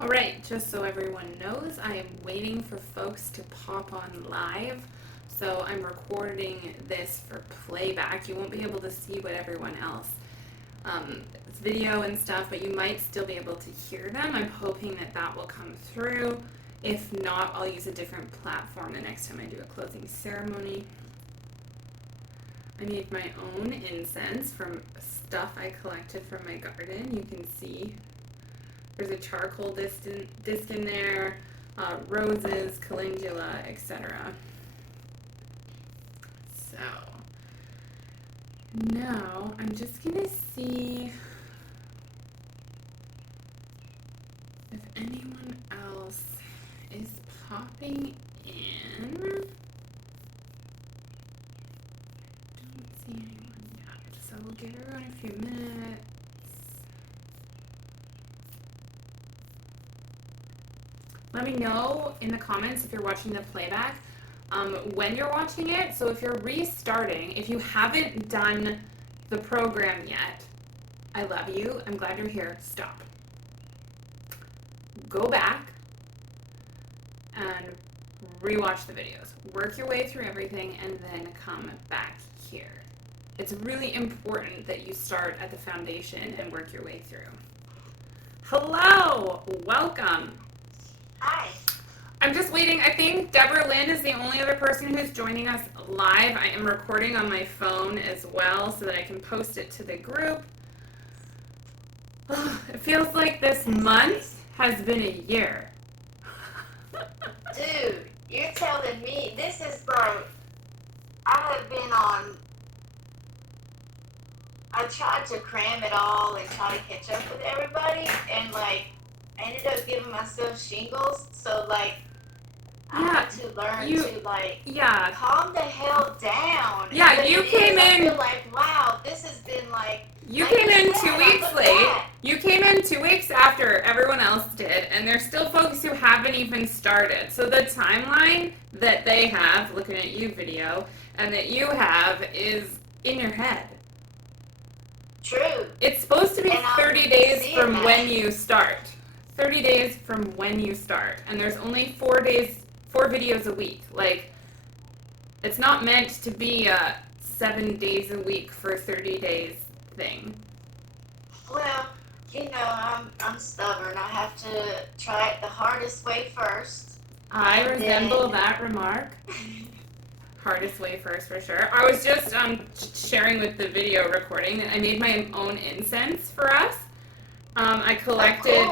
Alright, just so everyone knows, I am waiting for folks to pop on live. So I'm recording this for playback. You won't be able to see what everyone else it's video and stuff, but you might still be able to hear them. I'm hoping that that will come through. If not, I'll use a different platform the next time I do a closing ceremony. I made my own incense from stuff I collected from my garden. You can see there's a charcoal disc in there, roses, calendula, etc. So now I'm just going to see if anyone else is popping in. Don't see anyone yet, so we'll give everyone a few minutes. Let me know in the comments if you're watching the playback when you're watching it. So if you're restarting, if you haven't done the program yet, I love you. I'm glad you're here. Stop. Go back and rewatch the videos. Work your way through everything and then come back here. It's really important that you start at the foundation and work your way through. Hello! Welcome! Hi. I'm just waiting. I think Deborah Lynn is the only other person who's joining us live. I am recording on my phone as well so that I can post it to the group. It feels like this month has been a year. Dude, you're telling me this is like, I have been on, I tried to cram it all and try to catch up with everybody, and like, I ended up giving myself shingles, so like, I had to learn to like, calm the hell down. Yeah, you came in. I feel like, wow, this has been like. You came in 2 weeks late. You came in 2 weeks after everyone else did, and there's still folks who haven't even started. So the timeline that they have, looking at you video, and that you have is in your head. True. It's supposed to be 30 days from when you start. 30 days from when you start. And there's only 4 videos a week. Like, it's not meant to be a 7 days a week for 30 days thing. Well, you know, I'm stubborn. I have to try it the hardest way first. I resemble that remark. Hardest way first, for sure. I was just sharing with the video recording that I made my own incense for us. I collected,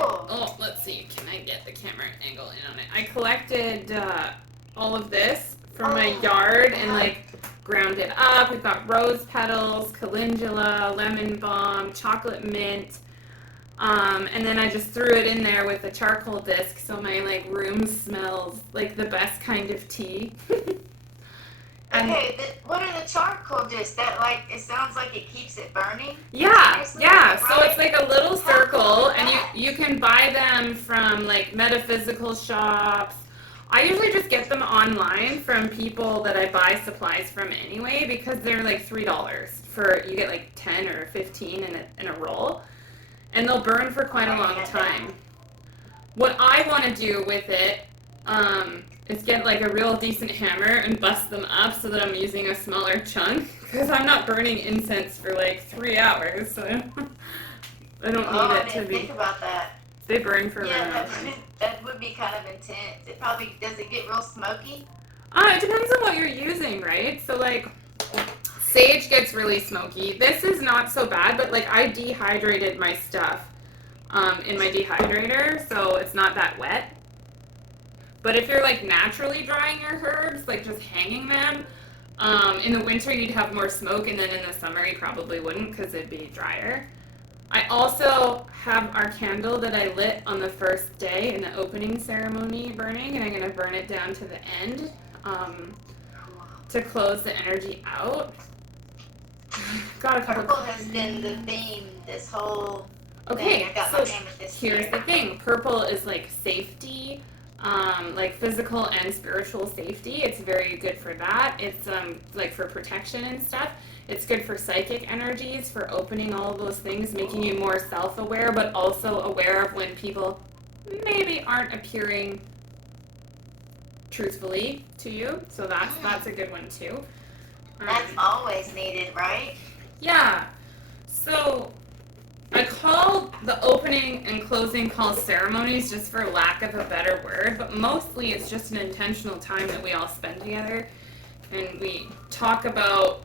let's see, can I get the camera angle in on it? I collected all of this from my yard and like ground it up. We've got rose petals, calendula, lemon balm, chocolate mint, and then I just threw it in there with a charcoal disc so my like room smells like the best kind of tea. Okay, what are the charcoal discs? That like, it sounds like it keeps it burning? Yeah. So it's like a little circle, and you can buy them from like metaphysical shops. I usually just get them online from people that I buy supplies from anyway, because they're like $3 for, you get like 10 or 15 in a roll, and they'll burn for quite a long time. What I want to do with it is get like a real decent hammer and bust them up so that I'm using a smaller chunk, because I'm not burning incense for like 3 hours, so I don't need it to be. Think about that. They burn for that would be kind of intense. It probably, does it get real smoky? It depends on what you're using, right? So like sage gets really smoky. This is not so bad, but like I dehydrated my stuff in my dehydrator, so it's not that wet. But if you're like naturally drying your herbs, like just hanging them, in the winter you'd have more smoke, and then in the summer you probably wouldn't because it'd be drier. I also have our candle that I lit on the first day in the opening ceremony burning, and I'm going to burn it down to the end to close the energy out. Got a couple. Purple has been the theme this whole thing. I got so my amethyst here's the thing. Purple is like safety, like physical and spiritual safety. It's very good for that. It's like for protection and stuff. It's good for psychic energies, for opening all of those things, making you more self-aware, but also aware of when people maybe aren't appearing truthfully to you. So that's a good one too. That's always needed, right? Yeah. So I call the opening and closing call ceremonies, just for lack of a better word, but mostly it's just an intentional time that we all spend together, and we talk about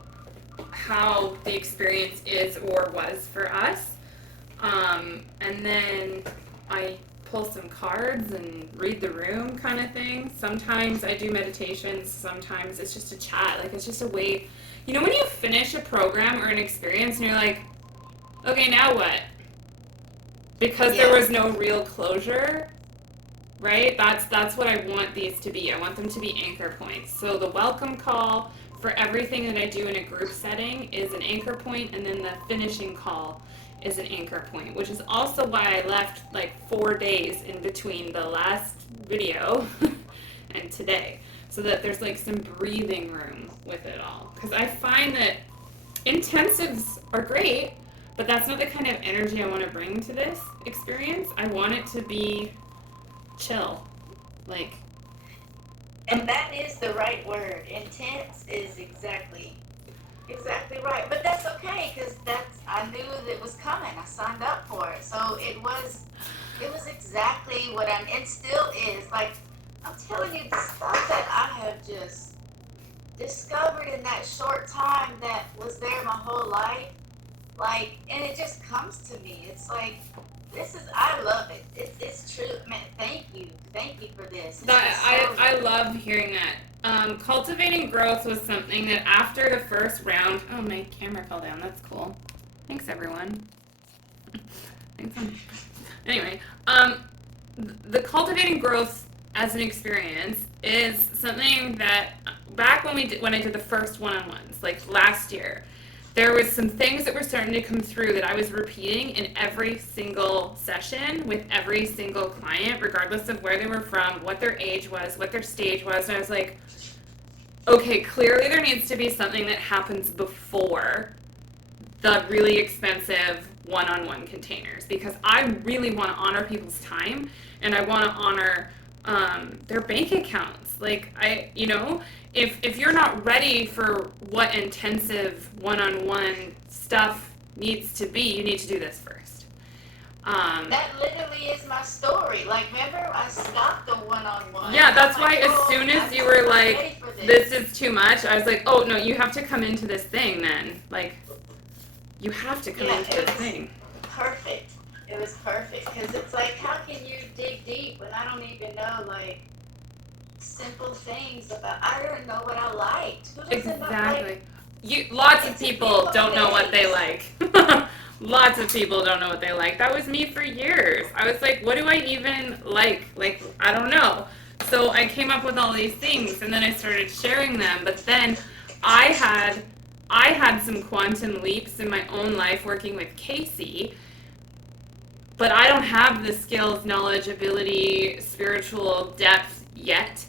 how the experience is or was for us. And then I pull some cards and read the room kind of thing. Sometimes I do meditations, sometimes it's just a chat. Like, it's just a way, when you finish a program or an experience and you're like, okay, now what? Because there was no real closure, right? That's what I want these to be. I want them to be anchor points. So the welcome call for everything that I do in a group setting is an anchor point, and then the finishing call is an anchor point, which is also why I left like 4 days in between the last video and today, so that there's like some breathing room with it all. Because I find that intensives are great, but that's not the kind of energy I want to bring to this experience. I want it to be chill. Like, and that is the right word. Intense is exactly right. But that's okay, because I knew that it was coming. I signed up for it. So it was exactly what it still is. Like, I'm telling you, the stuff that I have just discovered in that short time that was there my whole life, like, and it just comes to me. It's like, I love it. It's true. Man, thank you for this. I love hearing that. Cultivating growth was something that after the first round, oh, my camera fell down. That's cool. Thanks, everyone. Anyway, the cultivating growth as an experience is something that back when I did the first one-on-ones, like last year, there was some things that were starting to come through that I was repeating in every single session with every single client, regardless of where they were from, what their age was, what their stage was. And I was like, okay, clearly there needs to be something that happens before the really expensive one-on-one containers, because I really want to honor people's time, and I want to honor their bank accounts. Like, if you're not ready for what intensive one-on-one stuff needs to be, you need to do this first. That literally is my story. Like, remember, I stopped the one-on-one. Yeah, that's why as soon as you were like, this is too much, I was like, oh, no, you have to come into this thing then. Like, you have to come into this thing. Perfect. It was perfect, because it's like, how can you dig deep when I don't even know, like, simple things about, I don't know what I liked. Who doesn't know, like, lots of people don't know what they like. Lots of people don't know what they like. That was me for years. I was like, what do I even like? Like, I don't know. So I came up with all these things, and then I started sharing them. But then I had some quantum leaps in my own life working with Casey, but I don't have the skills, knowledge, ability, spiritual depth yet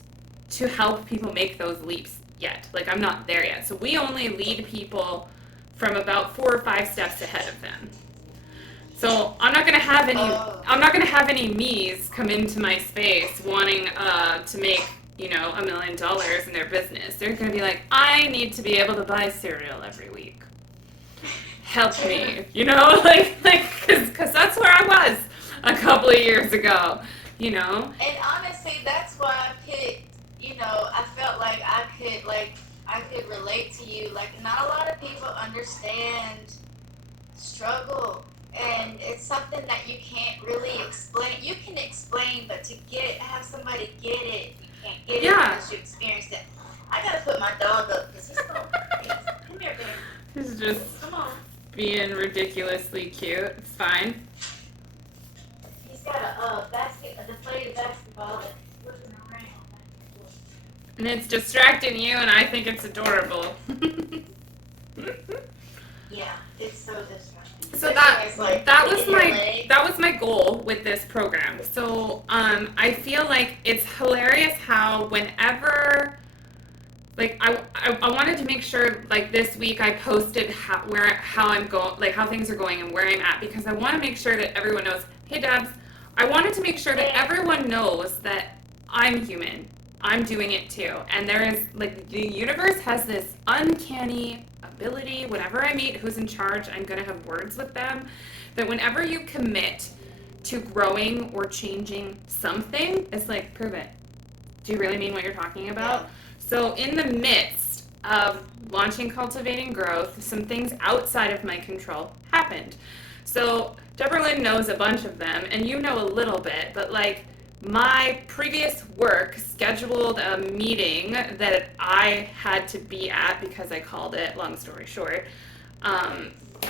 to help people make those leaps yet. Like, I'm not there yet. So we only lead people from about 4 or 5 steps ahead of them. So I'm not gonna have any me's come into my space wanting to make $1 million in their business. They're gonna be like, I need to be able to buy cereal every week. Help me, because that's where I was a couple of years ago, And honestly, that's why I picked. I felt like I could relate to you. Like, not a lot of people understand struggle, and it's something that you can't really explain. You can explain, but to have somebody get it, you can't get it unless you experienced it. I gotta put my dog up because he's going crazy. Come here, baby. He's just come on. Being ridiculously cute. It's fine. He's got a deflated basketball that he's whipping around. And it's distracting you, and I think it's adorable. Yeah, it's so distracting. So that was my goal with this program. So I feel like it's hilarious how whenever, like, I wanted to make sure, like, this week I posted how I'm going, like, how things are going and where I'm at, because I want to make sure that everyone knows, hey Debs, I wanted to make sure that everyone knows that I'm human. I'm doing it too. And there is, like, the universe has this uncanny ability. Whenever I meet who's in charge, I'm going to have words with them. That whenever you commit to growing or changing something, it's like, prove it. Do you really mean what you're talking about? Yeah. So in the midst of launching Cultivating Growth, some things outside of my control happened. So Deborah Lynn knows a bunch of them, and you know a little bit, but like my previous work scheduled a meeting that I had to be at because I called it, long story short,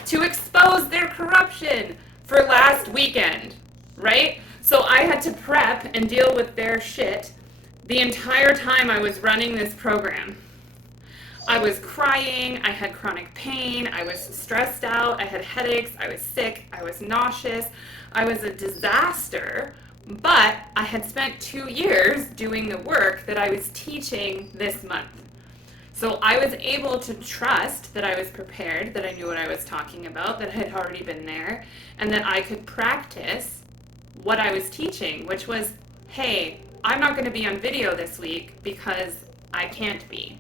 to expose their corruption for last weekend, right? So I had to prep and deal with their shit the entire time I was running this program. I was crying, I had chronic pain, I was stressed out, I had headaches, I was sick, I was nauseous, I was a disaster, but I had spent 2 years doing the work that I was teaching this month. So I was able to trust that I was prepared, that I knew what I was talking about, that I had already been there, and that I could practice what I was teaching, which was, hey, I'm not going to be on video this week because I can't be.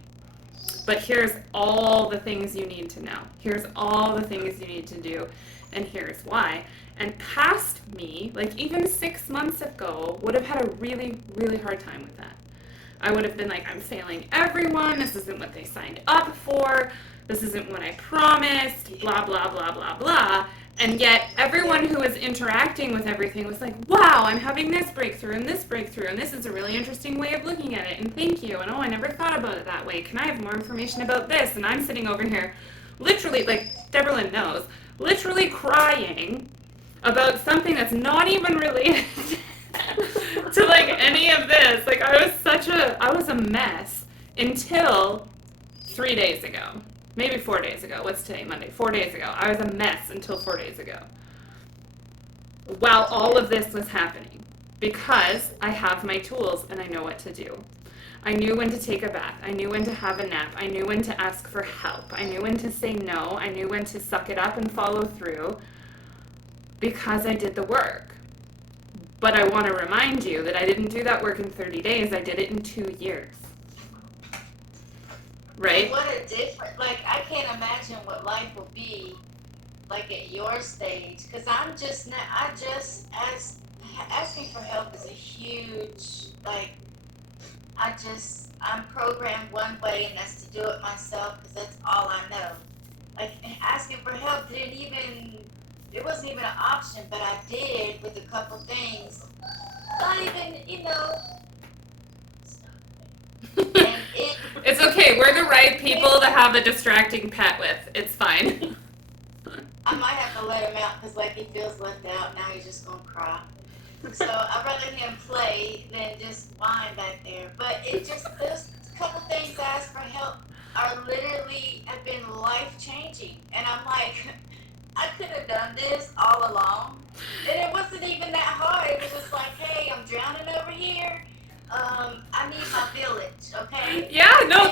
But here's all the things you need to know. Here's all the things you need to do. And here's why. And past me, like even 6 months ago, would have had a really, really hard time with that. I would have been like, I'm failing everyone. This isn't what they signed up for. This isn't what I promised. Blah, blah, blah, blah, blah. And yet everyone who was interacting with everything was like, wow, I'm having this breakthrough, and this is a really interesting way of looking at it, and thank you, and oh, I never thought about it that way. Can I have more information about this? And I'm sitting over here, literally, like Deborah Lynn knows, literally crying about something that's not even related to like any of this. Like I was a mess until 3 days ago. Maybe 4 days ago. What's today? Monday. 4 days ago. I was a mess until 4 days ago. While all of this was happening. Because I have my tools and I know what to do. I knew when to take a bath. I knew when to have a nap. I knew when to ask for help. I knew when to say no. I knew when to suck it up and follow through. Because I did the work. But I want to remind you that I didn't do that work in 30 days. I did it in 2 years. Right? And what a different, like, I can't imagine what life will be like at your stage, because asking for help is a huge, like, I'm programmed one way, and that's to do it myself, because that's all I know. Like, asking for help it wasn't even an option, but I did with a couple things. Not even, it's okay. We're the right people to have a distracting pet with. It's fine. I might have to let him out because, like, he feels left out. Now he's just going to cry. So I'd rather him play than just whine back there. But those couple things I asked for help have been life-changing. And I'm like, I could have done this all along. And it wasn't even that hard. It was just like, hey, I'm drowning over here. I need my village, okay? Yeah, no,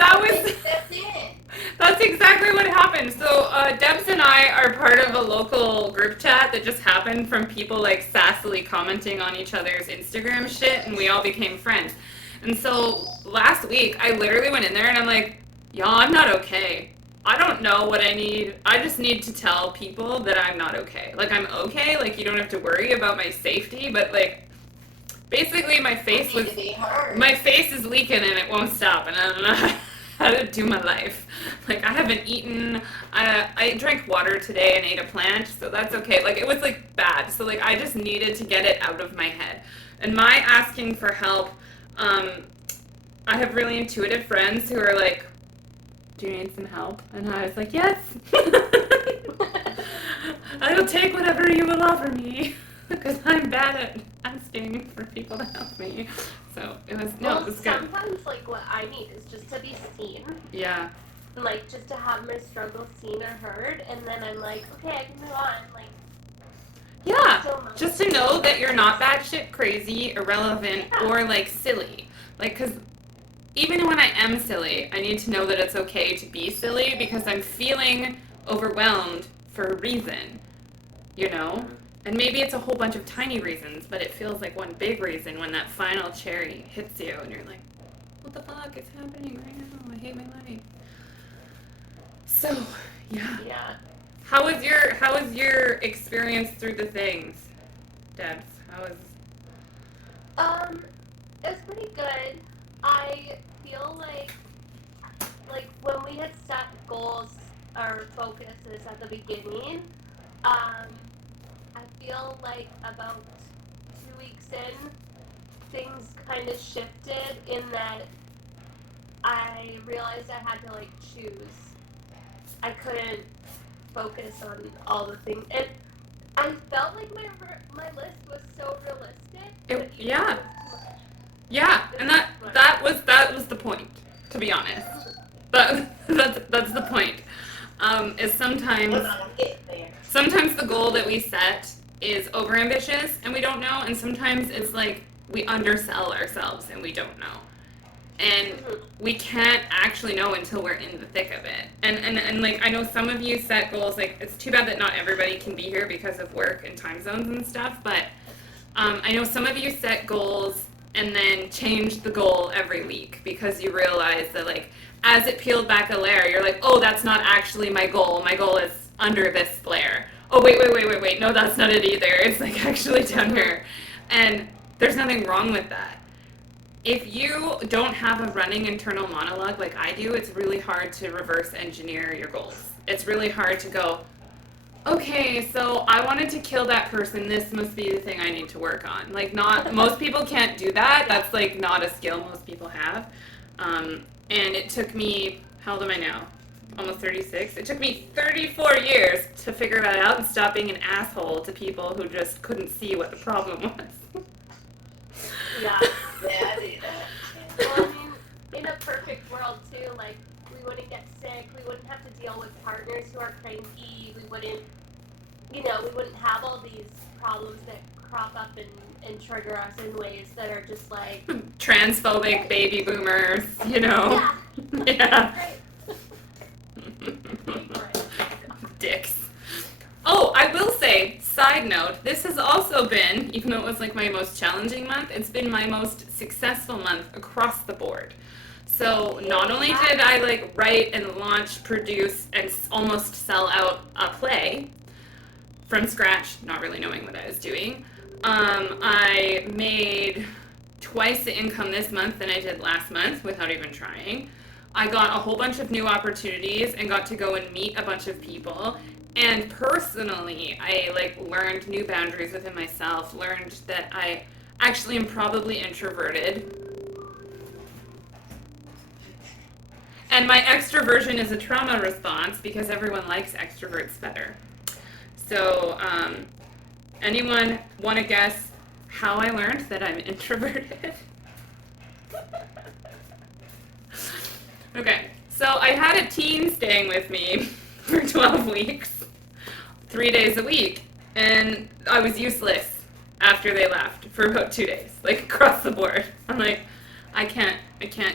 that's exactly what happened. So, Debs and I are part of a local group chat that just happened from people, like, sassily commenting on each other's Instagram shit, and we all became friends. And so, last week, I literally went in there, and I'm like, y'all, I'm not okay. I don't know what I need. I just need to tell people that I'm not okay. Like, I'm okay. Like, you don't have to worry about my safety, but, like, basically, my face is leaking and it won't stop, and I don't know how to do my life. Like, I haven't eaten. I drank water today and ate a plant, so that's okay. Like, it was, like, bad. So, like, I just needed to get it out of my head. And my asking for help, I have really intuitive friends who are like, do you need some help? And I was like, yes. I will take whatever you will offer me. Because I'm bad at asking for people to help me. So it was good. Sometimes, like, what I need is just to be seen. Yeah. Like, just to have my struggle seen or heard, and then I'm like, okay, I can move on. Like, yeah, just to know that you're not batshit crazy, irrelevant, or, like, silly. Like, because even when I am silly, I need to know that it's okay to be silly because I'm feeling overwhelmed for a reason, you know? And maybe it's a whole bunch of tiny reasons, but it feels like one big reason when that final cherry hits you and you're like, what the fuck is happening right now? I hate my life. So, yeah. Yeah. How was your experience through the things, Debs? How was? It was pretty good. I feel like when we had set goals or focuses at the beginning, I feel like about 2 weeks in, things kind of shifted in that I realized I had to like choose. I couldn't focus on all the things, and I felt like my list was so realistic. Yeah. Yeah, and that was the point, to be honest. That's the point. Is sometimes the goal that we set is overambitious and we don't know, and sometimes it's like we undersell ourselves and we don't know. And we can't actually know until we're in the thick of it. And like, I know some of you set goals, like, it's too bad that not everybody can be here because of work and time zones and stuff, but I know some of you set goals and then change the goal every week because you realize that, like, as it peeled back a layer, you're like, oh, that's not actually my goal. My goal is under this layer. Oh, wait. No, that's not it either. It's, like, actually down here. And there's nothing wrong with that. If you don't have a running internal monologue like I do, it's really hard to reverse engineer your goals. It's really hard to go, okay, so I wanted to kill that person. This must be the thing I need to work on. Like, not most people can't do that. That's like not a skill most people have. And it took me, how old am I now? Almost 36. It took me 34 years to figure that out and stop being an asshole to people who just couldn't see what the problem was. Yeah. Yeah, I do that. Well, I mean, in a perfect world too, like, we wouldn't get sick, we wouldn't have to deal with partners who are cranky, we wouldn't have all these problems that crop up and trigger us in ways that are just like transphobic baby boomers, you know. Yeah. Dicks. Oh, I will say, side note, this has also been, even though it was like my most challenging month, it's been my most successful month across the board. So not only did I like write and launch, produce, and almost sell out a play from scratch, not really knowing what I was doing, I made twice the income this month than I did last month without even trying. I got a whole bunch of new opportunities and got to go and meet a bunch of people. And personally, I like learned new boundaries within myself, learned that I actually am probably introverted. And my extroversion is a trauma response because everyone likes extroverts better. So, anyone want to guess how I learned that I'm introverted? Okay, so I had a teen staying with me for 12 weeks, 3 days a week, and I was useless after they left for about 2 days, like across the board. I'm like, I can't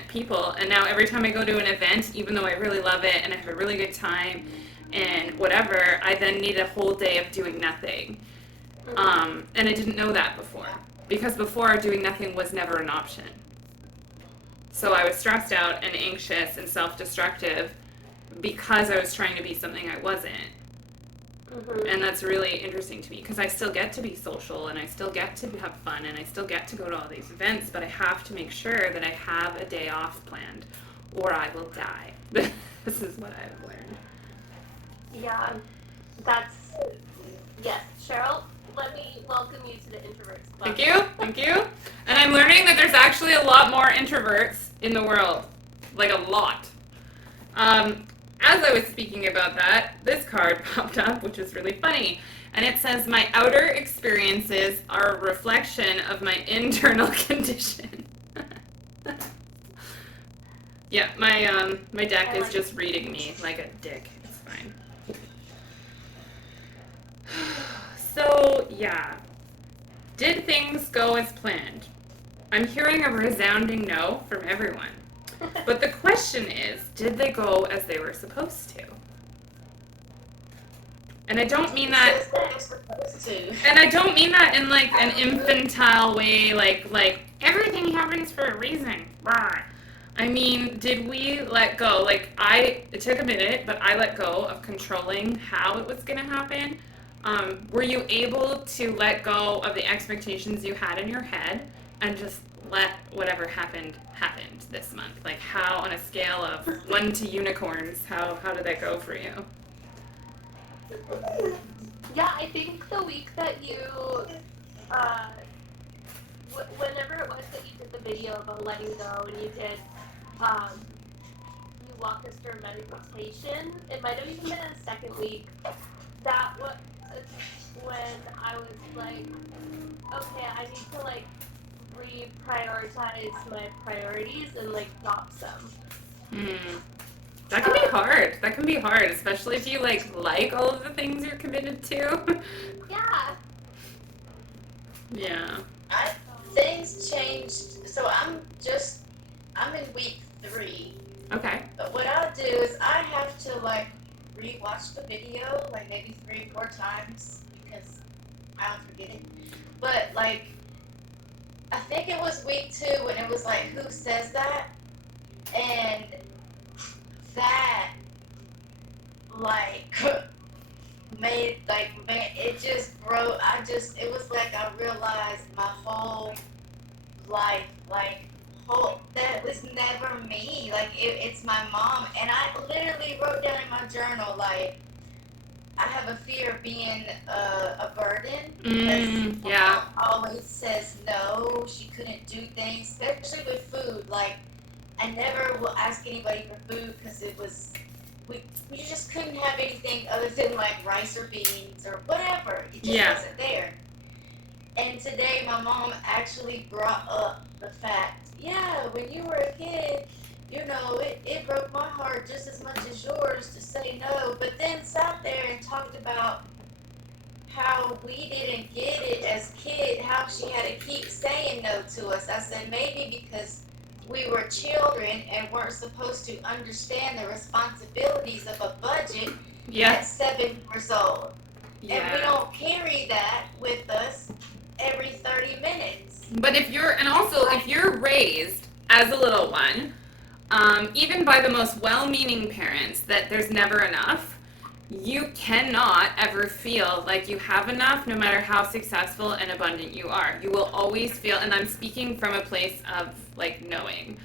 people, and now every time I go to an event, even though I really love it and I have a really good time and whatever, I then need a whole day of doing nothing. And I didn't know that before, because before doing nothing was never an option. So I was stressed out and anxious and self-destructive because I was trying to be something I wasn't. Mm-hmm. And that's really interesting to me because I still get to be social and I still get to have fun and I still get to go to all these events, but I have to make sure that I have a day off planned or I will die. This is what I've learned. Yeah, yes. Cheryl, let me welcome you to the Introverts Club. Thank you. And I'm learning that there's actually a lot more introverts in the world. Like a lot. As I was speaking about that, this card popped up, which is really funny. And it says, my outer experiences are a reflection of my internal condition. Yeah, my deck is just reading me like a dick. It's fine. So, yeah. Did things go as planned? I'm hearing a resounding no from everyone. But the question is, did they go as they were supposed to? And I don't mean that. And I don't mean that in like an infantile way, like everything happens for a reason. Rawr. I mean, did we let go? Like it took a minute, but I let go of controlling how it was gonna happen. Were you able to let go of the expectations you had in your head and just let whatever happened this month? Like how, on a scale of 1 to unicorns, how did that go for you? Yeah, I think the week that you, uh, whenever it was that you did the video about letting go and you did, you walked us through meditation, it might have even been in the second week, that was when I was like, okay, I need to like reprioritize my priorities and like drop some. That can be hard. That can be hard, especially if you like all of the things you're committed to. Yeah. Yeah. Things changed. So I'm in week 3. Okay. But what I'll do is I have to like rewatch the video like maybe 3 or 4 times because I'll forget it. But like, I think it was week 2 when it was like, who says that? And that like it just broke. It was like I realized my whole life, that was never me. Like it's my mom. And I literally wrote down in my journal, like, I have a fear of being a burden. Because yeah. mom always says no, she couldn't do things, especially with food. Like, I never will ask anybody for food because it was, we just couldn't have anything other than like rice or beans or whatever. It just wasn't there. And today my mom actually brought up the fact, yeah, when you were a kid, you know, it broke my heart just as much as yours to say no, but then sat there and talked about how we didn't get it as kids, how she had to keep saying no to us. I said, maybe because we were children and weren't supposed to understand the responsibilities of a budget at 7 years old. Yeah. And we don't carry that with us every 30 minutes. But if you're raised as a little one, even by the most well-meaning parents, that there's never enough, you cannot ever feel like you have enough no matter how successful and abundant you are. You will always feel, and I'm speaking from a place of like knowing,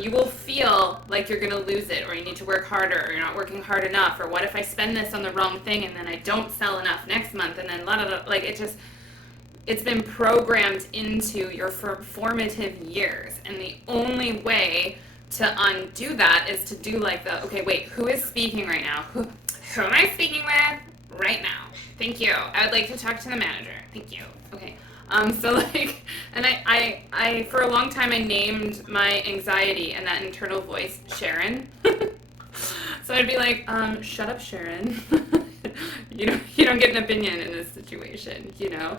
you will feel like you're going to lose it, or you need to work harder, or you're not working hard enough, or what if I spend this on the wrong thing and then I don't sell enough next month, and then like it's been programmed into your formative years, and the only way to undo that is to do like okay, wait, who is speaking right now? Who am I speaking with right now? Thank you. I would like to talk to the manager. Thank you. Okay. So like, and I for a long time I named my anxiety and that internal voice Sharon. So I'd be like, shut up, Sharon. you don't get an opinion in this situation, you know.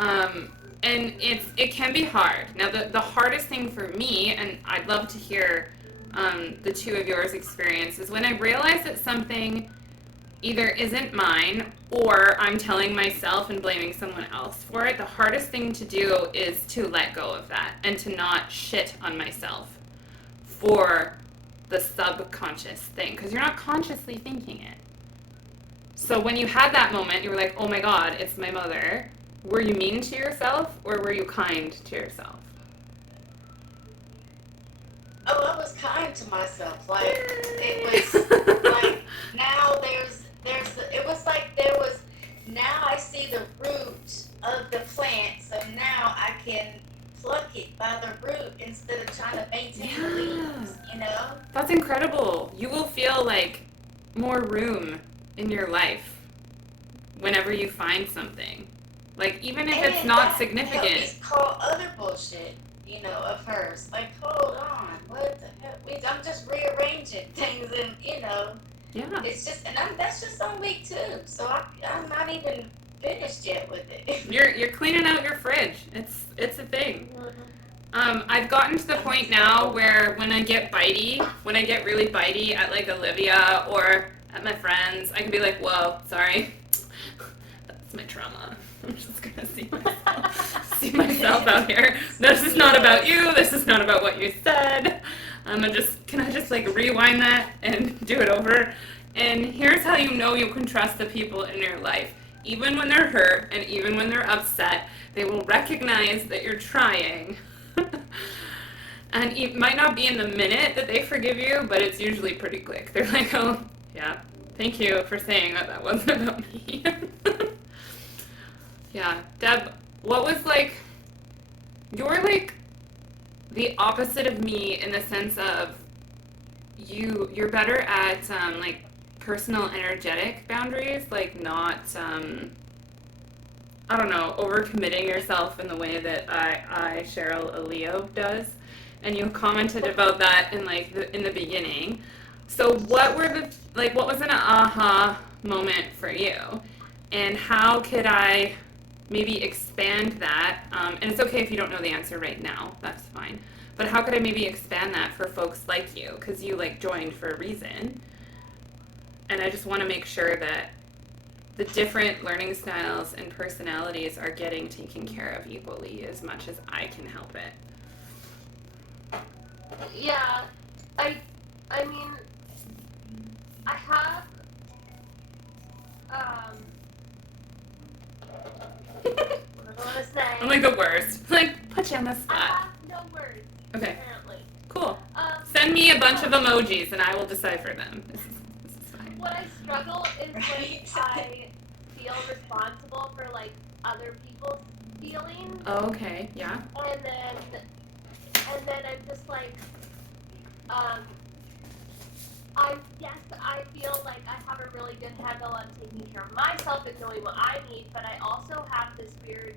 And it can be hard. Now the hardest thing for me, and I'd love to hear the two of yours experience, is when I realize that something either isn't mine or I'm telling myself and blaming someone else for it. The hardest thing to do is to let go of that and to not shit on myself for the subconscious thing, because you're not consciously thinking it. So when you had that moment, you were like, oh my God, it's my mother. Were you mean to yourself or were you kind to yourself? Oh, I was kind to myself. Like, it was like, now it was like now I see the root of the plant, so now I can pluck it by the root instead of trying to maintain the leaves, you know? That's incredible. You will feel like more room in your life whenever you find something. Like, even if it's not significant. Help me call other bullshit, you know, of hers. Like, hold on, what the hell? I'm just rearranging things, and you know, it's just, and that's just on week 2, so I'm not even finished yet with it. You're cleaning out your fridge. It's a thing. I've gotten to the point now where when I get really bitey at like Olivia or at my friends, I can be like, whoa, sorry. It's my trauma. I'm just gonna see myself out here. This is not about you. This is not about what you said. Can I just like rewind that and do it over? And here's how you know you can trust the people in your life. Even when they're hurt and even when they're upset, they will recognize that you're trying. And it might not be in the minute that they forgive you, but it's usually pretty quick. They're like, oh, yeah, thank you for saying that wasn't about me. Yeah, Deb, what was like, you're like the opposite of me in the sense of you're better at like personal energetic boundaries, like not, I don't know, overcommitting yourself in the way that I Cheryl, a Leo, does. And you commented about that in like in the beginning. So what was an aha moment for you? And how could I maybe expand that? And it's okay if you don't know the answer right now. That's fine. But how could I maybe expand that for folks like you? Because you like joined for a reason. And I just want to make sure that the different learning styles and personalities are getting taken care of equally as much as I can help it. Yeah, I mean, I have, what do I want to say? I'm like the worst. Like, put you on the I spot. have no words, Okay, apparently. cool. Send me a bunch of emojis and I will decipher them. This is fine. What I struggle is when I feel responsible for, like, other people's feelings. Oh, okay, yeah. And then I'm just like, I feel like I have a really good handle on taking care of myself and knowing what I need, but I also have this weird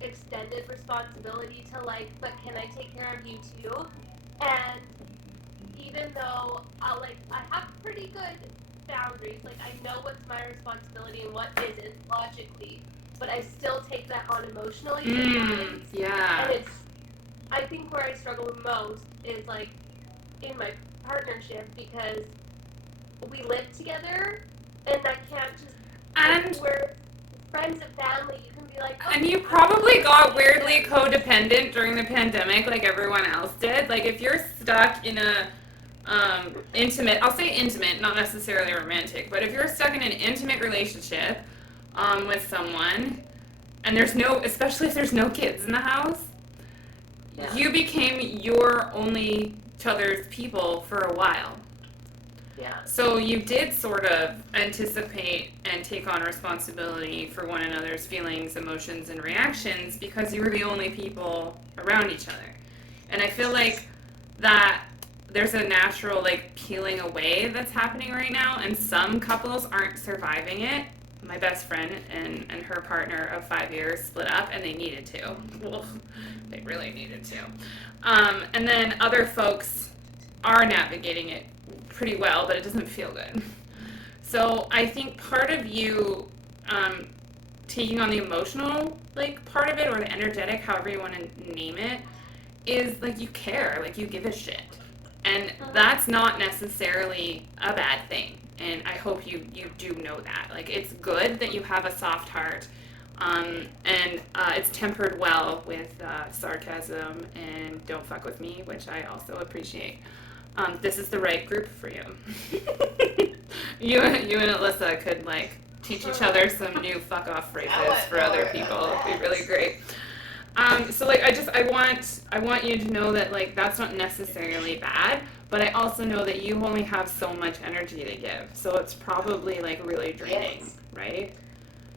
extended responsibility to like, but can I take care of you too? And even though I have pretty good boundaries, like I know what's my responsibility and what isn't logically, but I still take that on emotionally sometimes. Yeah. And I think where I struggle the most is like in my partnership because we live together and I can't just, And we're friends and family, you can be like, oh, and you probably got weirdly codependent during the pandemic like everyone else did. Like if you're stuck in a intimate, I'll say intimate, not necessarily romantic, but if you're stuck in an intimate relationship with someone and there's no, especially if there's no kids in the house, yeah. you became your only each other's people for a while. Yeah. So you did sort of anticipate and take on responsibility for one another's feelings, emotions, and reactions because you were the only people around each other. And I feel like that there's a natural like peeling away that's happening right now, and some couples aren't surviving it. My best friend and her partner of 5 years split up, and they needed to. Ugh, they really needed to. And then other folks are navigating it pretty well, but it doesn't feel good. So I think part of you taking on the emotional like part of it, or the energetic, however you want to name it, is like you care, like you give a shit. And that's not necessarily a bad thing. And I hope you do know that. Like, it's good that you have a soft heart. And it's tempered well with sarcasm and don't fuck with me, which I also appreciate. This is the right group for you. You and Alyssa could, like, teach each other some new fuck off phrases for other people. It'd be really great. So like I want you to know that like that's not necessarily bad, but I also know that you only have so much energy to give. So it's probably like really draining, right?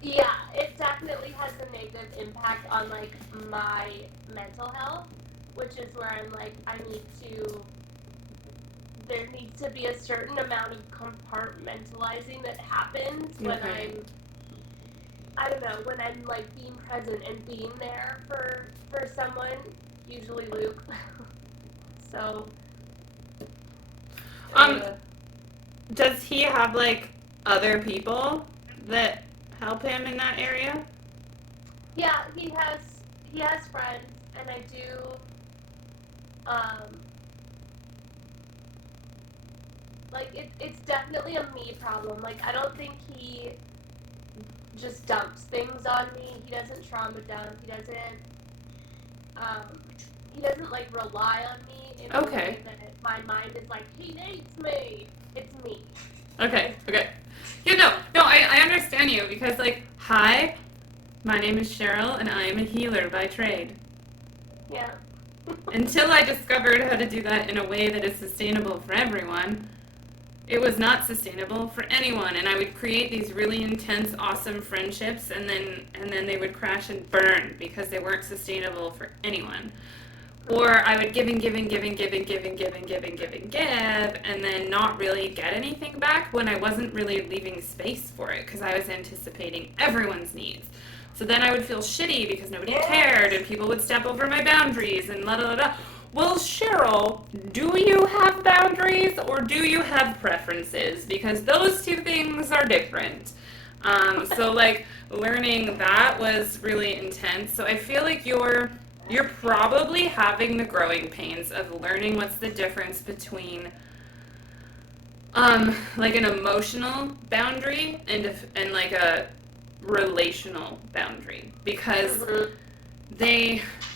Yeah, it definitely has a negative impact on like my mental health, which is where I'm like there needs to be a certain amount of compartmentalizing that happens when when I'm like being present and being there for someone, usually Luke. So does he have like other people that help him in that area? Yeah, he has friends, and I do like it's definitely a me problem. Like I don't think he just dumps things on me. He doesn't trauma dump. He doesn't like rely on me in a way that my mind is like, he needs me. It's me. Okay. Yeah, no, I understand you because, like, hi, my name is Cheryl and I am a healer by trade. Yeah. Until I discovered how to do that in a way that is sustainable for everyone, it was not sustainable for anyone, and I would create these really intense, awesome friendships, and then they would crash and burn because they weren't sustainable for anyone. Or I would give, and then not really get anything back when I wasn't really leaving space for it because I was anticipating everyone's needs. So then I would feel shitty because nobody cared and people would step over my boundaries and la da da da. Well, Cheryl, do you have boundaries or do you have preferences? Because those two things are different. So like learning that was really intense. So I feel like you're probably having the growing pains of learning what's the difference between like an emotional boundary and like a relational boundary, because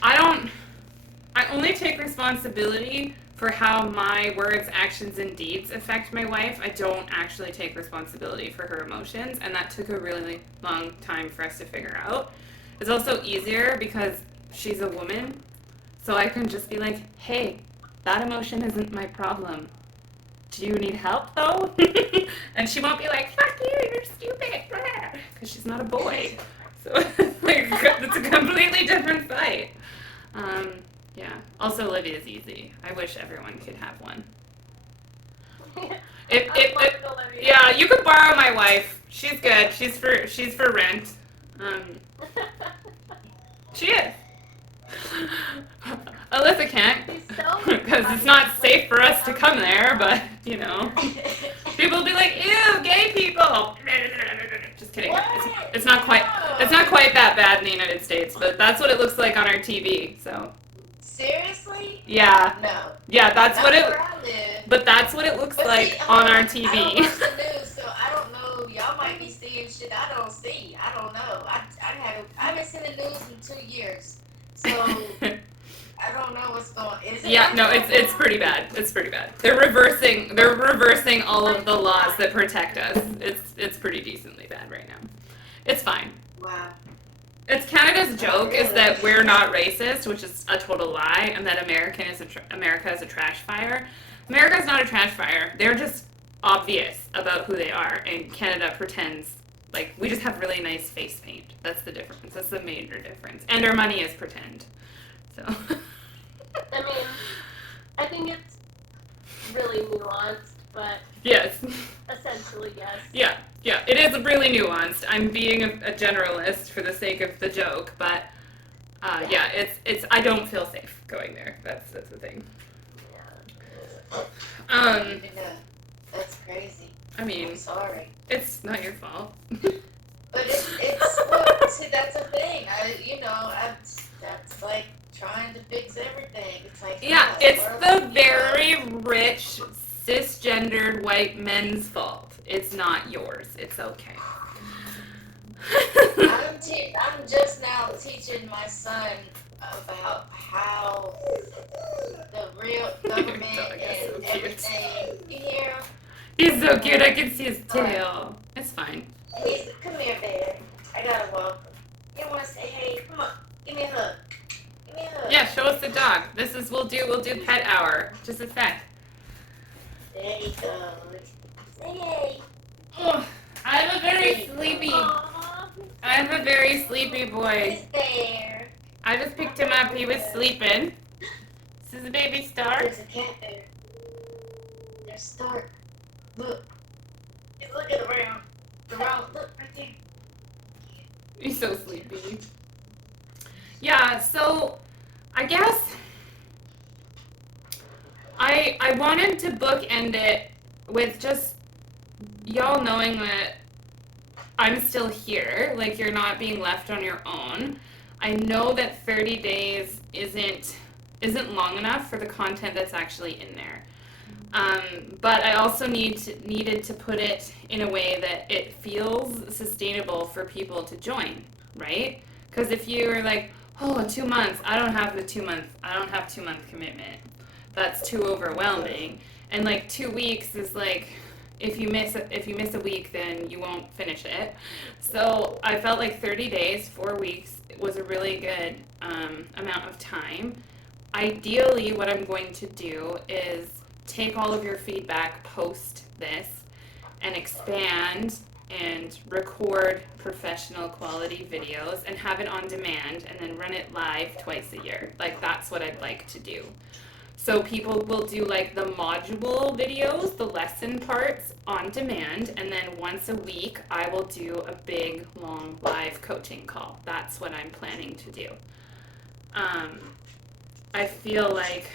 I only take responsibility for how my words, actions, and deeds affect my wife. I don't actually take responsibility for her emotions, and that took a really long time for us to figure out. It's also easier because she's a woman, so I can just be like, hey, that emotion isn't my problem. Do you need help, though? And she won't be like, fuck you, you're stupid, because she's not a boy. So like, it's a completely different fight. Yeah. Also, Olivia's easy. I wish everyone could have one. Yeah, you could borrow my wife. She's good. She's for rent. She is. Alyssa can't, because it's not safe for us to come there, but, you know. People will be like, ew, gay people! Just kidding. It's not quite that bad in the United States, but that's what it looks like on our TV, so. Seriously? Yeah. No. Yeah, that's what it, where I live. but that's what it looks like on our TV. I don't watch the news, so I don't know. Y'all might be seeing shit I don't see. I don't know. I haven't seen the news in 2 years, so I don't know what's going on. Yeah, no, it's pretty bad. It's pretty bad. They're reversing all of the laws that protect us. It's pretty decently bad right now. It's fine. Wow. It's Canada's joke is that we're not racist, which is a total lie, and that America is a trash fire. America's not a trash fire. They're just obvious about who they are, and Canada pretends like we just have really nice face paint. That's the difference. That's the major difference. And our money is pretend. So. I mean, I think it's really nuanced, but yes. Essentially, yes. Yeah, it is really nuanced. I'm being a generalist for the sake of the joke, but yeah, it's I don't feel safe going there. That's the thing. That's crazy. I mean, I'm sorry. It's not your fault. But well, see, that's a thing. That's like trying to fix everything. It's like yeah, it's the very rich cisgendered white men's fault. It's not yours. It's okay. I'm just now teaching my son about how the real government and so everything. You hear him? He's so cute. I can see his tail. It's fine. Come here, baby. I gotta walk. You wanna say hey? Come on. Give me a hug. Give me a hug. Yeah, show us the dog. We'll do pet hour. Just a sec. There he goes. Say hey. Oh, I have a very sleepy boy. He's there. I just picked him up. He was sleeping. This is a baby Stark. There's a cat there. There's Stark. Look. He's looking around. Look right there. He's so sleepy. Yeah, so I guess I wanted to bookend it with just y'all knowing that I'm still here, like you're not being left on your own. I know that 30 days isn't long enough for the content that's actually in there. But I also needed to put it in a way that it feels sustainable for people to join, right? Because if you're like, oh, 2 months, I don't have 2 month commitment. That's too overwhelming. And like 2 weeks is like, if you miss a week, then you won't finish it. So I felt like 30 days, 4 weeks was a really good amount of time. Ideally, what I'm going to do is take all of your feedback post this and expand and record professional quality videos and have it on demand and then run it live twice a year. Like, that's what I'd like to do. So people will do like the module videos, the lesson parts on demand, and then once a week I will do a big long live coaching call. That's what I'm planning to do. I feel like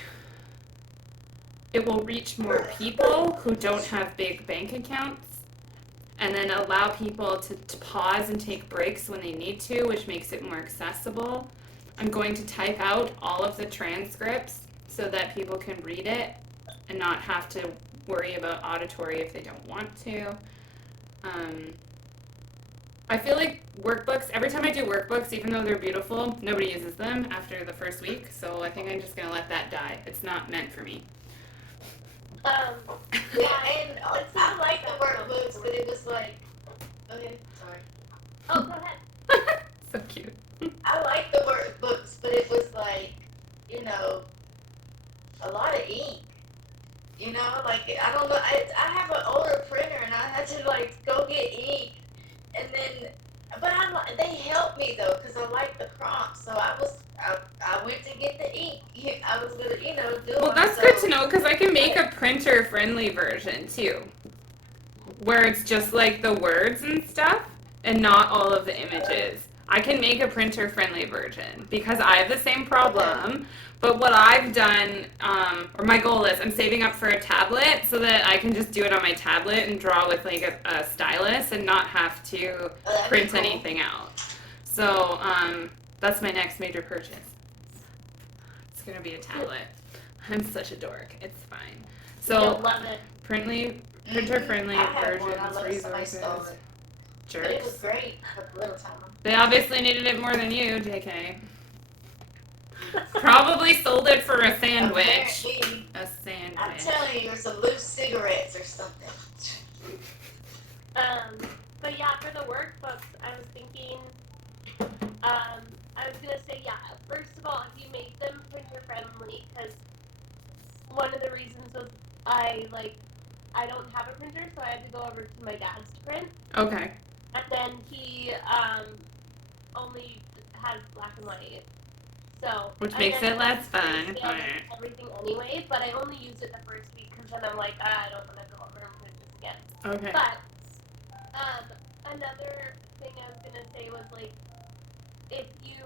it will reach more people who don't have big bank accounts, and then allow people to pause and take breaks when they need to, which makes it more accessible. I'm going to type out all of the transcripts so that people can read it and not have to worry about auditory if they don't want to. I feel like workbooks, every time I do workbooks, even though they're beautiful, nobody uses them after the first week, so I think I'm just going to let that die. It's not meant for me. Yeah, and I like the workbooks, but it was like, okay, sorry. Oh, go ahead. So cute. I like the workbooks, but it was like, you know, a lot of ink. You know, like, I don't know, I have an older printer, and I had to, like, go get ink, and then, but they helped me, though, because I like the prompts, so I went to get the ink. I was going to, you know, do it. Well, that's good to know, because I can make a printer-friendly version, too, where it's just, like, the words and stuff, and not all of the images. I can make a printer-friendly version, because I have the same problem, but what I've done, or my goal is, I'm saving up for a tablet, so that I can just do it on my tablet and draw with, like, a stylus, and not have to print anything out. So, that's my next major purchase. It's gonna be a tablet. I'm such a dork. It's fine. So, love it. Printer-friendly versions, resources. Jerks. But it was great for the little time. They obviously needed it more than you, JK. Probably sold it for a sandwich. Apparently, a sandwich. I'm telling you, or some loose cigarettes or something. But yeah, for the workbooks, I was thinking, I was gonna say, yeah, first of all, if you make them printer friendly, because one of the reasons was I don't have a printer, so I had to go over to my dad's to print. Okay. And then he only has black and white. So which makes it less fun. Everything anyway, but I only used it the first week because then I'm like, I don't want to go over and print this again. Okay. But another thing I was gonna say was like, if you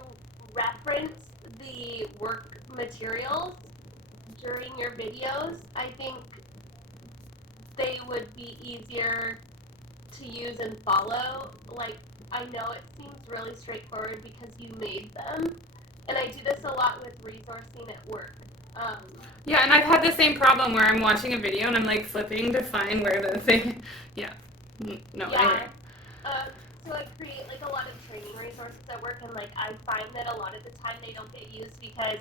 reference the work materials during your videos, I think they would be easier to use and follow. Like, I know it seems really straightforward because you made them, and I do this a lot with resourcing at work. Yeah, and I've had the same problem where I'm watching a video and I'm like flipping to find where the thing. Yeah. No. Yeah. So I create like a lot of training resources at work, and like I find that a lot of the time they don't get used because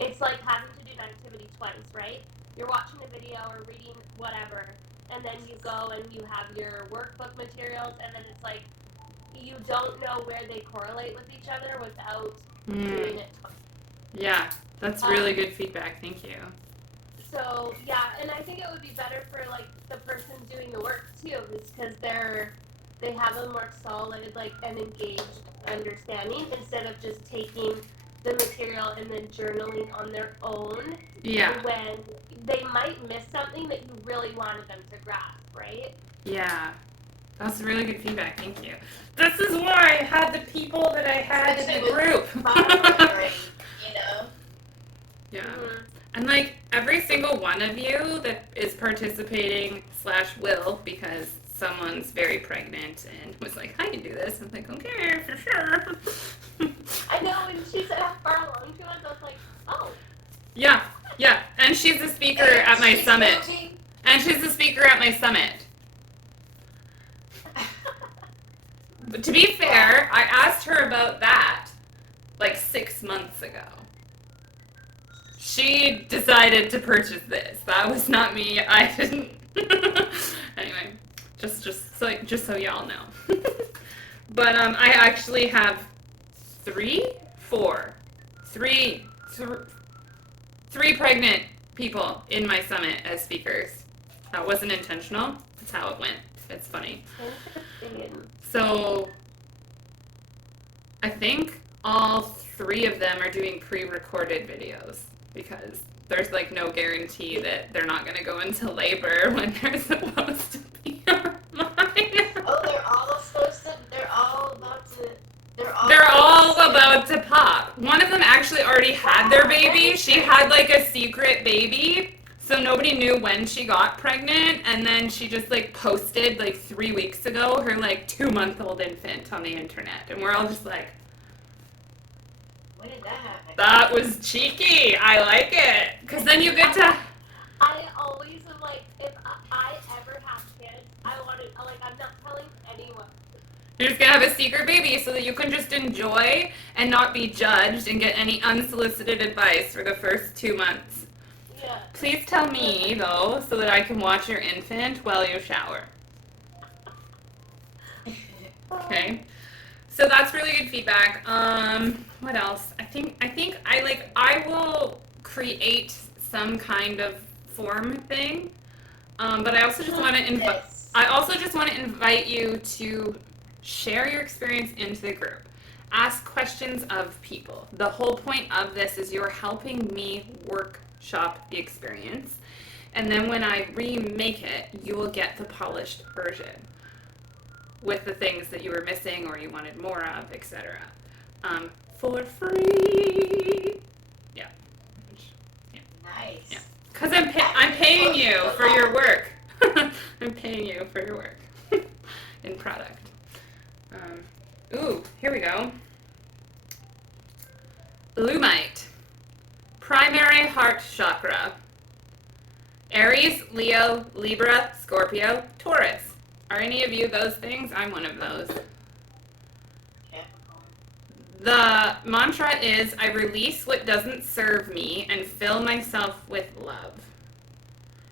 it's like having to do an activity twice, right? You're watching a video or reading whatever, and then you go and you have your workbook materials, and then it's like you don't know where they correlate with each other without doing it twice. Yeah, that's really good feedback. Thank you. So yeah, and I think it would be better for like the person doing the work too, because they have a more solid like and engaged understanding instead of just taking the material and then journaling on their own. Yeah. When they might miss something that you really wanted them to grasp, right? Yeah. That's really good feedback. Thank you. This is why I had the people that I had in the group. You know? Yeah. Mm-hmm. And like every single one of you that is participating / will, because someone's very pregnant and was like, I can do this. I'm like, okay, for sure. I know, and she said how far along she was. I was like, oh. Yeah. And she's a speaker at my summit. And she's the speaker at my summit. But to be fair, I asked her about that like 6 months ago. She decided to purchase this. That was not me. I didn't. Anyway, just so y'all know. But I actually have three pregnant people in my summit as speakers. That wasn't intentional. That's how it went. It's funny. So I think all 3 of them are doing pre-recorded videos because there's like no guarantee that they're not going to go into labor when they're supposed to be online. Oh, they're all supposed to. They're all about to. They're all about to pop. One of them actually already had their baby. She had like a secret baby. So nobody knew when she got pregnant, and then she just like posted like 3 weeks ago her like 2-month-old infant on the internet, and we're all just like, when did that happen? that was cheeky. I like it, because then you get to. I always am like, if I ever have kids, I want to, like, I'm not telling anyone. You're just gonna have a secret baby so that you can just enjoy and not be judged and get any unsolicited advice for the first 2 months. Yeah. Please tell me, though, so that I can watch your infant while you shower. Okay. So that's really good feedback. What else? I think I will create some kind of form thing. But I also just want to invite you to share your experience into the group. Ask questions of people. The whole point of this is you're helping me workshop the experience. And then when I remake it, you will get the polished version with the things that you were missing or you wanted more of, etc. For free. Yeah. Nice. Yeah. Because I'm paying you for your work. I'm paying you for your work in product. Ooh, here we go. Lumite. Primary heart chakra. Aries, Leo, Libra, Scorpio, Taurus. Are any of you those things? I'm one of those. The mantra is, I release what doesn't serve me and fill myself with love.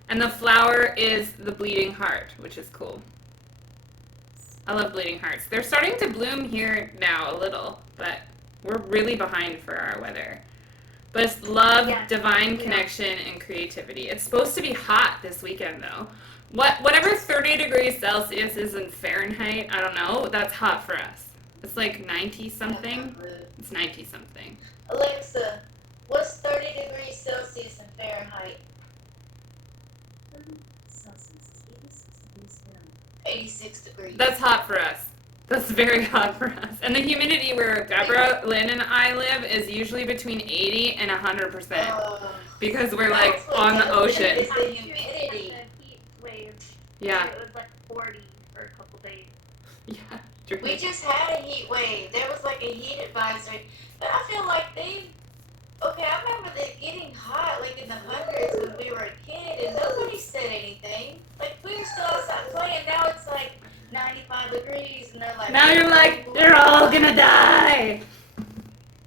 And the flower is the bleeding heart, which is cool. I love bleeding hearts. They're starting to bloom here now a little, but we're really behind for our weather. But it's love, divine connection, and creativity. It's supposed to be hot this weekend, though. Whatever 30 degrees Celsius is in Fahrenheit, I don't know, that's hot for us. It's like 90-something. It's 90-something. Alexa, what's 30 degrees Celsius in Fahrenheit? 86 degrees. That's hot for us. That's very hot for us. And the humidity where Deborah, Lynn, and I live is usually between 80 and 100%. Because we're like on the ocean. It's the humidity. Heat wave. Yeah. It was like 40 for a couple days. Yeah. We just had a heat wave. There was like a heat advisory. But I feel like I remember it getting hot like in the hundreds when we were a kid and nobody said anything. Like we were still outside playing. Now it's like 95 degrees and they're like, now you're like, they're all gonna die.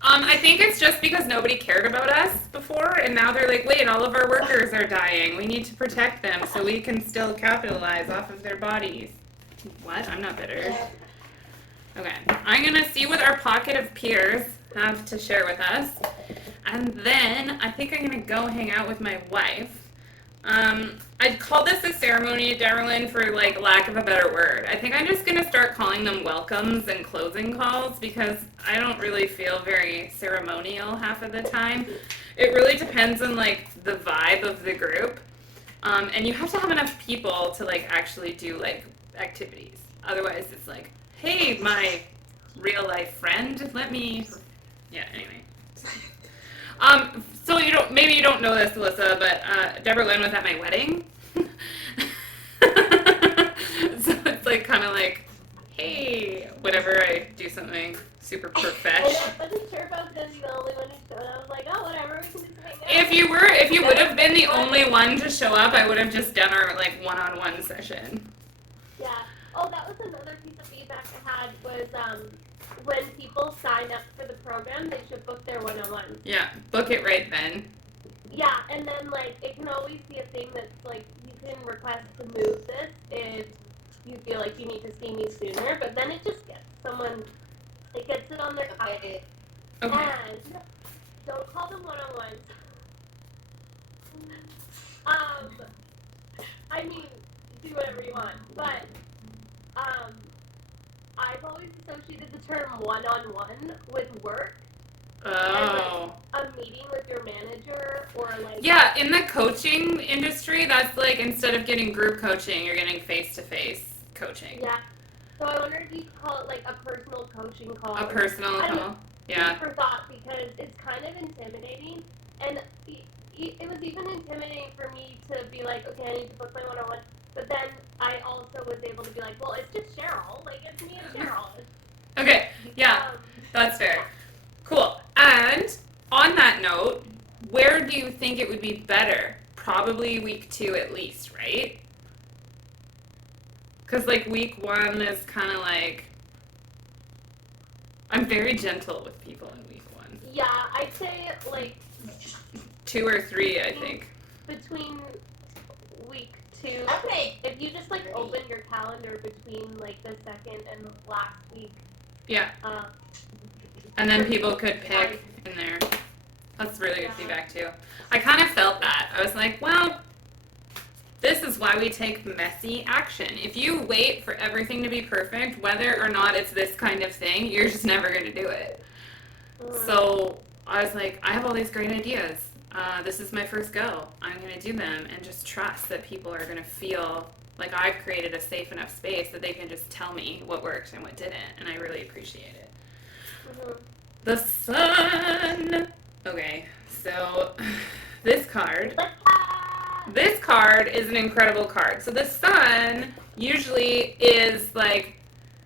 I think it's just because nobody cared about us before, and now they're like, wait, all of our workers are dying. We need to protect them so we can still capitalize off of their bodies. What? I'm not bitter. Okay, I'm gonna see what our pocket of peers have to share with us, and then I think I'm gonna go hang out with my wife. I'd call this a ceremony, Darylyn, for like lack of a better word. I think I'm just gonna start calling them welcomes and closing calls because I don't really feel very ceremonial half of the time. It really depends on like the vibe of the group, and you have to have enough people to like actually do like activities. Otherwise, it's like, hey, my real life friend, let me. Yeah. Anyway. So maybe you don't know this, Alyssa, but Deborah Lynn was at my wedding. So it's like kind of like, hey, whenever I do something super profesh. I wasn't sure if I was going to be the only one who showed. I was like, oh, whatever, we can just hang out. if you would have been the only one to show up, I would have just done our like one-on-one session. Yeah. Oh, that was another piece of feedback I had was when people sign up for the program, they should book their one-on-one. Yeah, book it right then. Yeah, and then like it can always be a thing that's like you can request to move this if you feel like you need to see me sooner, but then it just gets it on their calendar. Okay. And don't call them one-on-ones. I mean, do whatever you want, but I've always associated the term one-on-one with work. Oh. And, like, a meeting with your manager or like... Yeah, in the coaching industry, that's like instead of getting group coaching, you're getting face-to-face coaching. Yeah. So I wonder if you could call it like a personal coaching call. A personal call? Yeah. For thought, because it's kind of intimidating. And it was even intimidating for me to be like, okay, I need to book my one-on-one. But then I also was able to be like, well, it's just Cheryl. Like, it's me and Cheryl. Okay, yeah, that's fair. Cool. And on that note, where do you think it would be better? Probably week 2 at least, right? Because, like, week 1 is kind of like... I'm very gentle with people in week 1. Yeah, I'd say, like... 2 or 3, I think. Between week 2... Okay. If you just, like, open your calendar between, like, the second and last week... Yeah. And then people could pick in there. That's really good feedback, too. I kind of felt that. I was like, well... This is why we take messy action. If you wait for everything to be perfect, whether or not it's this kind of thing, you're just never going to do it. So I was like, I have all these great ideas. This is my first go. I'm going to do them and just trust that people are going to feel like I've created a safe enough space that they can just tell me what worked and what didn't. And I really appreciate it. The sun. Okay, so this card. This card is an incredible card. So the sun usually is like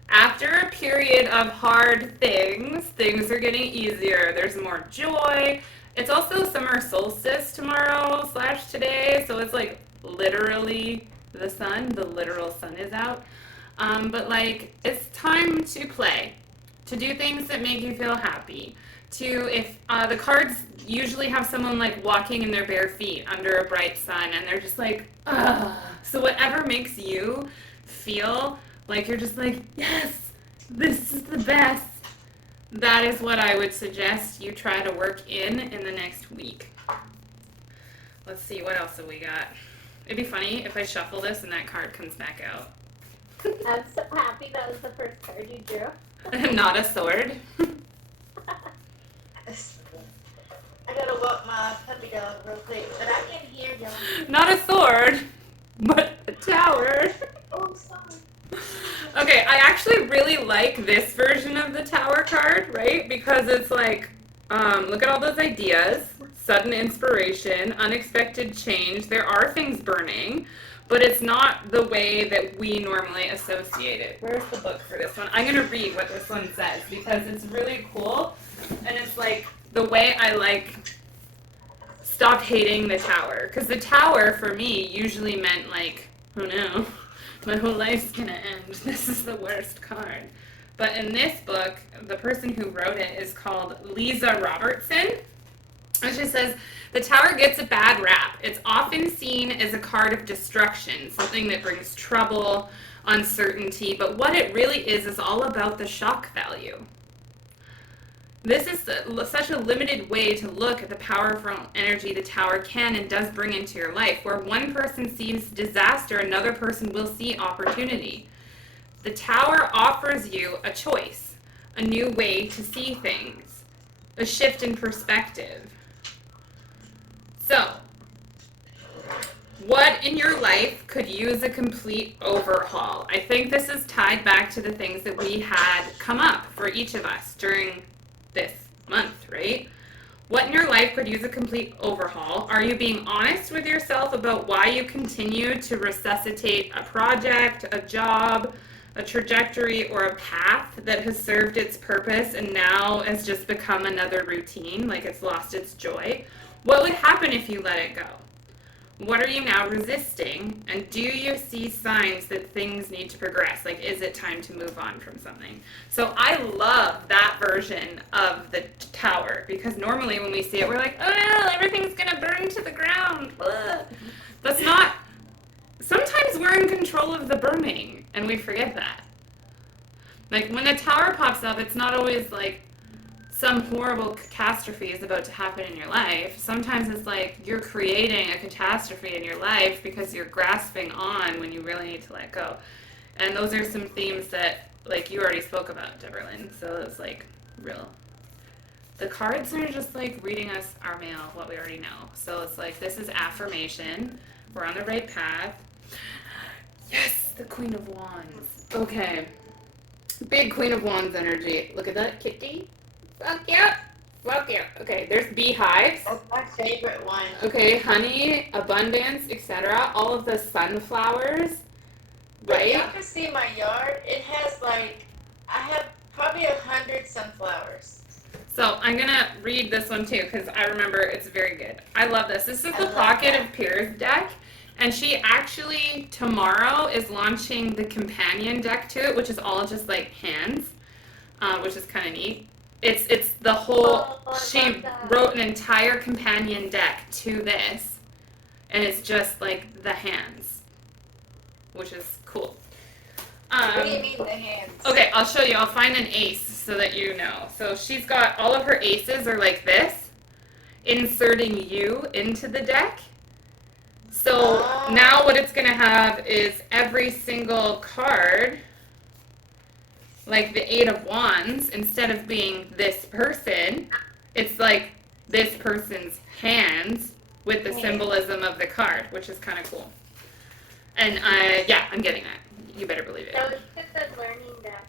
after a period of hard things are getting easier. There's more joy. It's also summer solstice tomorrow / today. So it's like literally the sun. The literal sun is out. But like it's time to play, to do things that make you feel happy. If the cards usually have someone like walking in their bare feet under a bright sun and they're just like, ugh. So whatever makes you feel like you're just like, yes, this is the best. That is what I would suggest you try to work in the next week. Let's see, what else have we got? It'd be funny if I shuffle this and that card comes back out. I'm so happy that was the first card you drew. Not a sword. I gotta walk my puppy dog real quick, but I can hear y'all. Not a sword, but a tower. Oh, sorry. Okay, I actually really like this version of the tower card, right? Because it's like, look at all those ideas, sudden inspiration, unexpected change. There are things burning, but it's not the way that we normally associate it. Where's the book for this one? I'm going to read what this one says because it's really cool. And it's like the way I like stopped hating the tower. Because the tower for me usually meant like, oh no, my whole life's going to end. This is the worst card. But in this book, the person who wrote it is called Lisa Robertson. And she says, the tower gets a bad rap. It's often seen as a card of destruction, something that brings trouble, uncertainty, but what it really is all about the shock value. This is such a limited way to look at the powerful energy the tower can and does bring into your life. Where one person sees disaster, another person will see opportunity. The tower offers you a choice, a new way to see things, a shift in perspective. So, what in your life could use a complete overhaul? I think this is tied back to the things that we had come up for each of us during this month, right? What in your life could use a complete overhaul? Are you being honest with yourself about why you continue to resuscitate a project, a job, a trajectory, or a path that has served its purpose and now has just become another routine, like it's lost its joy? What would happen if you let it go? What are you now resisting? And do you see signs that things need to progress? Like, is it time to move on from something? So I love that version of the tower, because normally when we see it, we're like, oh, everything's going to burn to the ground. Ugh. That's not... Sometimes we're in control of the burning, and we forget that. Like, when the tower pops up, it's not always like some horrible catastrophe is about to happen in your life. Sometimes it's like you're creating a catastrophe in your life because you're grasping on when you really need to let go. And those are some themes that, like, you already spoke about, Deborah. So it's like real. The cards are just like reading us our mail, what we already know. So it's like, this is affirmation. We're on the right path. Yes, the Queen of Wands. Okay. Big Queen of Wands energy. Look at that kitty. Fuck yeah. Fuck yeah. Okay, there's beehives. That's my favorite one. Okay, honey, abundance, etc. All of the sunflowers. Right? Y'all can see my yard. It has like, I have probably 100 sunflowers. So I'm going to read this one too, because I remember it's very good. I love this. This is the Pocket of Peers deck. And she actually, tomorrow, is launching the companion deck to it, which is all just like hands, which is kind of neat. It's the whole, she wrote an entire companion deck to this, and it's just like the hands, which is cool. What do you mean the hands? Okay, I'll show you. I'll find an ace so that you know. So she's got, all of her aces are like this, inserting you into the deck. So now what it's going to have is every single card, like the Eight of Wands, instead of being this person, it's like this person's hands with the symbolism of the card, which is kind of cool. And yeah, I'm getting that. You better believe it. That would be a good learning deck.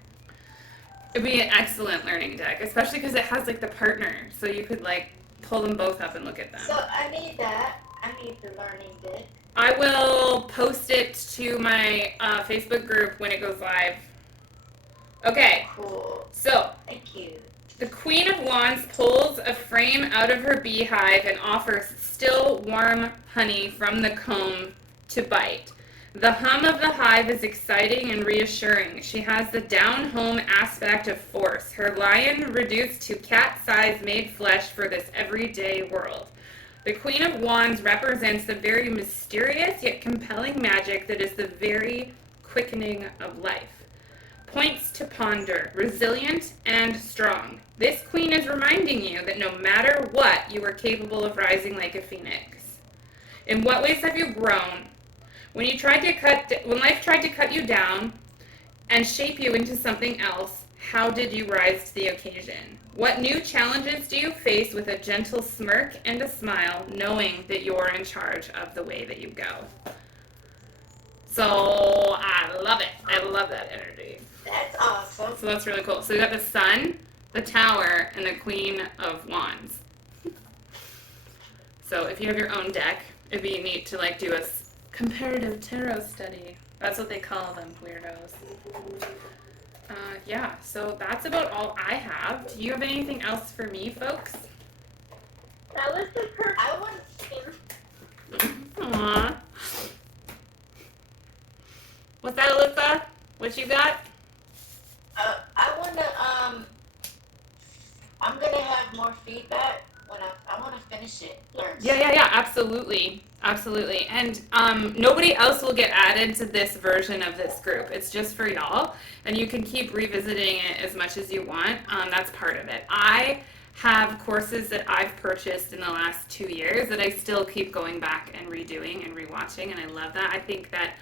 It'd be an excellent learning deck, especially because it has like the partner, so you could like pull them both up and look at them. So I need that. I need the learning deck. I will post it to my Facebook group when it goes live. Okay. Cool. So, thank you. The Queen of Wands pulls a frame out of her beehive and offers still warm honey from the comb to bite. The hum of the hive is exciting and reassuring. She has the down-home aspect of force, her lion reduced to cat-size made flesh for this everyday world. The Queen of Wands represents the very mysterious yet compelling magic that is the very quickening of life. Points to ponder, resilient and strong. This queen is reminding you that no matter what, you are capable of rising like a phoenix. In what ways have you grown? When life tried to cut you down and shape you into something else, how did you rise to the occasion? What new challenges do you face with a gentle smirk and a smile, knowing that you're in charge of the way that you go? So, I love it. I love that energy. That's awesome. So that's really cool. So you got the Sun, the Tower, and the Queen of Wands. So if you have your own deck, it'd be neat to like do a comparative tarot study. That's what they call them, weirdos. Yeah, so that's about all I have. Do you have anything else for me, folks? That was the perfect. I want. Aww. What's that, Alyssa? What you got? I wanna I'm gonna have more feedback when I wanna finish it. Learn. Yeah, absolutely. Absolutely. And nobody else will get added to this version of this group. It's just for y'all. And you can keep revisiting it as much as you want. That's part of it. I have courses that I've purchased in the last 2 years that I still keep going back and redoing and rewatching. And I love that. I think that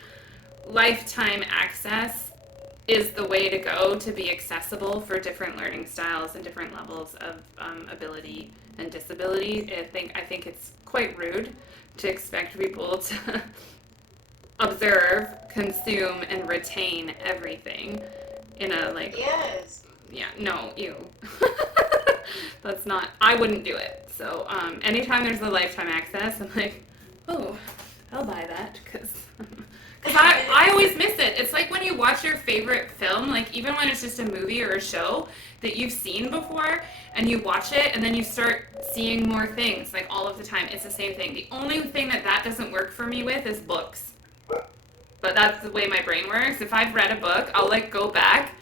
lifetime access is the way to go to be accessible for different learning styles and different levels of ability and disability. I think it's quite rude to expect people to observe, consume, and retain everything in a like. Yes. Yeah. No, you. That's not. I wouldn't do it. So anytime there's a lifetime access, I'm like, oh, I'll buy that because 'Cause I always miss it. It's like when you watch your favorite film, like even when it's just a movie or a show that you've seen before, and you watch it, and then you start seeing more things, like all of the time. It's the same thing. The only thing that doesn't work for me with is books. But that's the way my brain works. If I've read a book, I'll like go back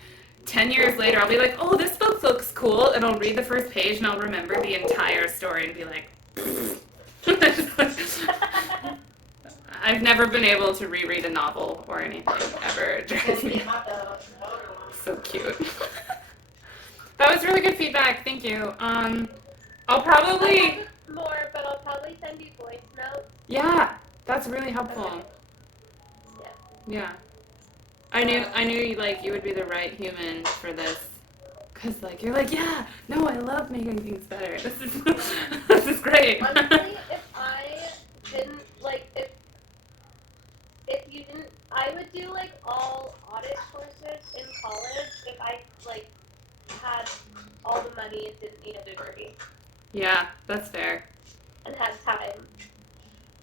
10 years later, I'll be like, oh, this book looks cool, and I'll read the first page and I'll remember the entire story and be like, I've never been able to reread a novel or anything ever. It drives me so cute. That was really good feedback. Thank you. I'll probably I have more, but I'll probably send you voice notes. Yeah, that's really helpful. Okay. Yeah. I knew like you would be the right human for this. Cause like you're like, yeah, no, I love making things better. This is great. Honestly, if I didn't like if you didn't, I would do like all audit courses in college if I like had all the money and didn't need a degree Yeah, that's fair. and had time.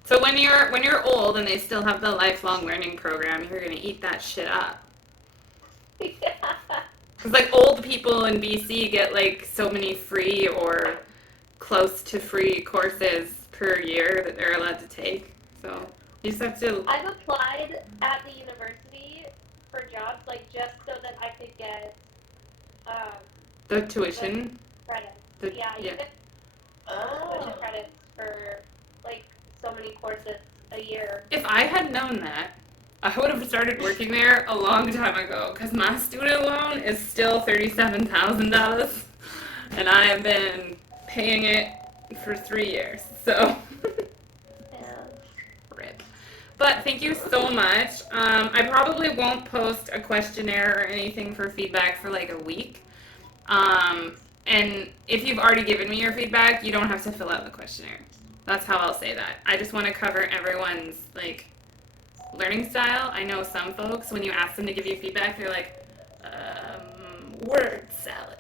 So when you're old and they still have the lifelong learning program, you're gonna eat that shit up. Yeah. Cause like old people in BC get like so many free or close to free courses per year that they're allowed to take. So you just have to. I've applied at the university for jobs like just so that I could get The tuition. credits. You Yeah. get tuition credits for like so many courses a year. If I had known that, I would have started working there a long time ago. Cause my student loan is still $37,000, and I have been paying it for 3 years. So. Yeah. Rip. But thank you so much. I probably won't post a questionnaire or anything for feedback for like a week. And if you've already given me your feedback, you don't have to fill out the questionnaire. That's how I'll say that. I just want to cover everyone's like learning style. I know some folks, when you ask them to give you feedback, they're like, word salad.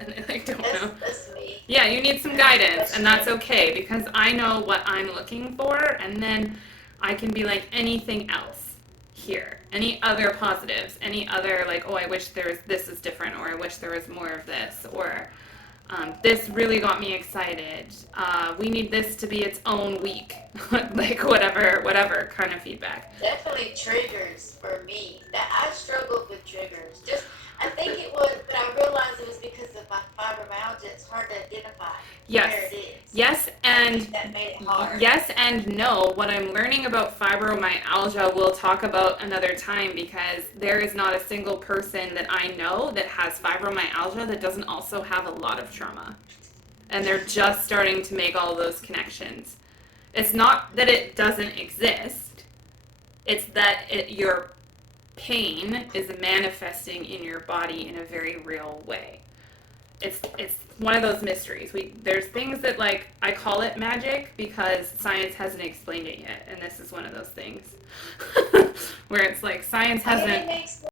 And they like don't know. That's me. Yeah, you need some guidance, and that's okay, because I know what I'm looking for, and then I can be like, anything else here, any other positives, any other like, oh, I wish this is different, or I wish there was more of this, or this really got me excited. We need this to be its own week, like whatever kind of feedback. Definitely triggers for me. That I struggled with triggers. I think it was, but I realized it was because of my fibromyalgia. It's hard to identify Yes. where it is. Yes, and that made it hard. yes and no. What I'm learning about fibromyalgia we'll talk about another time, because there is not a single person that I know that has fibromyalgia that doesn't also have a lot of trauma. And they're just starting to make all those connections. It's not that it doesn't exist. It's that your pain is manifesting in your body in a very real way. It's one of those mysteries. There's things that like I call it magic because science hasn't explained it yet, and this is one of those things where it's like science hasn't.